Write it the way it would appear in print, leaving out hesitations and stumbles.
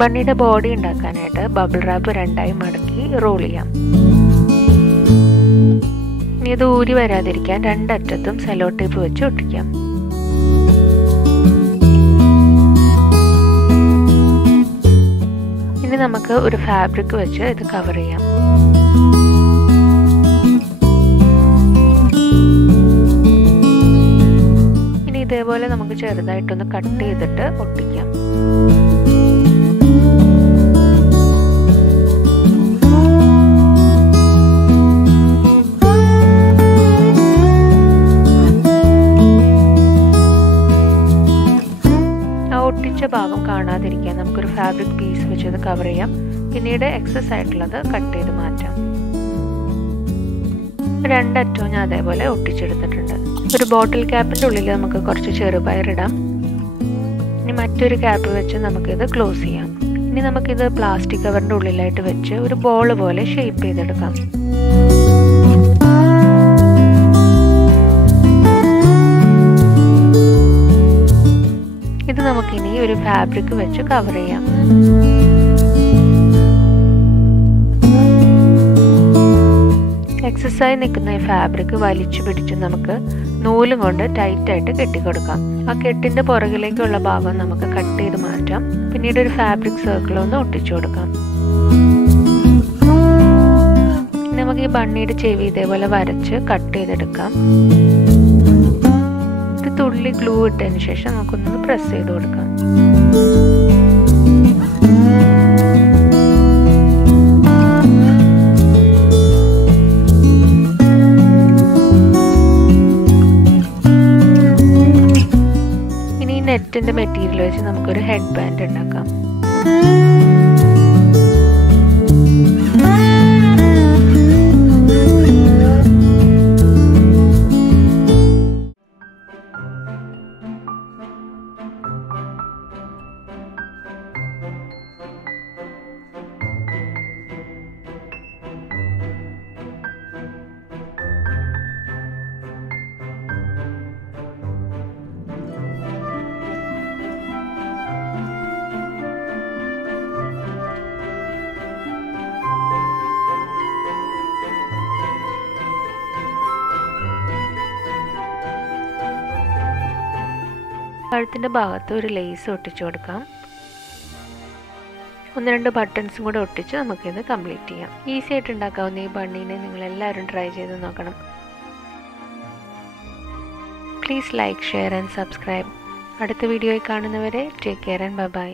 ബണ്ണിയുടെ body ഉണ്ടാക്കാനായിട്ട് bubble rap രണ്ടായി മടക്കി റോൾ ചെയ്യാം. ഇനി ഇത് ഊരി വരാതിരിക്കാൻ രണ്ടറ്റത്തും സെലോ ടേപ്പ് വെച്ച് ഒട്ടിക്കാം. ഇനി നമുക്ക് ഒരു ഫാബ്രിക് വെച്ച് ഇത് കവർ ചെയ്യാം. ഇനി ഇതേപോലെ നമുക്ക് ചെറുതായിട്ടൊന്ന് കട്ട് ചെയ്തിട്ട് ഒട്ടിക്കാം. ഒട്ടിച്ച ഭാഗം കാണാതിരിക്കാൻ നമുക്കൊരു ഫാബ്രിക് പീസ് വെച്ച് ഇത് കവർ ചെയ്യാം. പിന്നീട് എക്സസ് ആയിട്ടുള്ളത് കട്ട് ചെയ്ത് മാറ്റാം. രണ്ടറ്റവും ഞാൻ അതേപോലെ ഒട്ടിച്ചെടുത്തിട്ടുണ്ട്. ഒരു ബോട്ടിൽ ക്യാപ്പിൻ്റെ ഉള്ളിൽ നമുക്ക് കുറച്ച് ചെറുപയറിടാം. ഇനി മറ്റൊരു ക്യാപ്പ് വെച്ച് നമുക്കിത് ക്ലോസ് ചെയ്യാം. ഇനി നമുക്കിത് പ്ലാസ്റ്റിക് കവറിൻ്റെ ഉള്ളിലായിട്ട് വെച്ച് ഒരു ബോൾ പോലെ ഷേപ്പ് ചെയ്തെടുക്കാം. ഇത് നമുക്കിനി ഒരു ഫാബ്രിക് വെച്ച് കവർ ചെയ്യാം. എക്സസൈസ് നിൽക്കുന്ന ഈ ഫാബ്രിക് വലിച്ചു പിടിച്ച് നമുക്ക് നൂലും കൊണ്ട് ടൈറ്റായിട്ട് കെട്ടിക്കൊടുക്കാം. ആ കെട്ടിൻ്റെ പുറകിലേക്കുള്ള ഭാഗം നമുക്ക് കട്ട് ചെയ്ത് മാറ്റാം. പിന്നീട് ഒരു ഫാബ്രിക് സർക്കിൾ ഒന്ന് ഒട്ടിച്ചു കൊടുക്കാം. നമുക്ക് ഈ ബണ്ണിയുടെ ചെവി ഇതേപോലെ വരച്ച് കട്ട് ചെയ്തെടുക്കാം. തുള്ളി ഗ്ലൂ ഇട്ടതിന് ശേഷം നമുക്കൊന്ന് പ്രസ് ചെയ്ത് കൊടുക്കാം. ഇനി നെറ്റിന്റെ മെറ്റീരിയൽ വെച്ച് നമുക്കൊരു ഹെഡ് ബാൻഡ് ഉണ്ടാക്കാം. കഴുത്തിൻ്റെ ഭാഗത്ത് ഒരു ലേസ് ഒട്ടിച്ചു കൊടുക്കാം. 1-2 ബട്ടൺസും കൂടെ ഒട്ടിച്ച് നമുക്കിത് കംപ്ലീറ്റ് ചെയ്യാം. ഈസി ആയിട്ട് ഉണ്ടാക്കാവുന്ന ഈ ബണ്ണീനെ നിങ്ങളെല്ലാവരും ട്രൈ ചെയ്ത് നോക്കണം. Please like, share and subscribe. അടുത്ത വീഡിയോയിൽ കാണുന്നവരെ ടേക്ക് കെയർ ആൻഡ് ബൈ.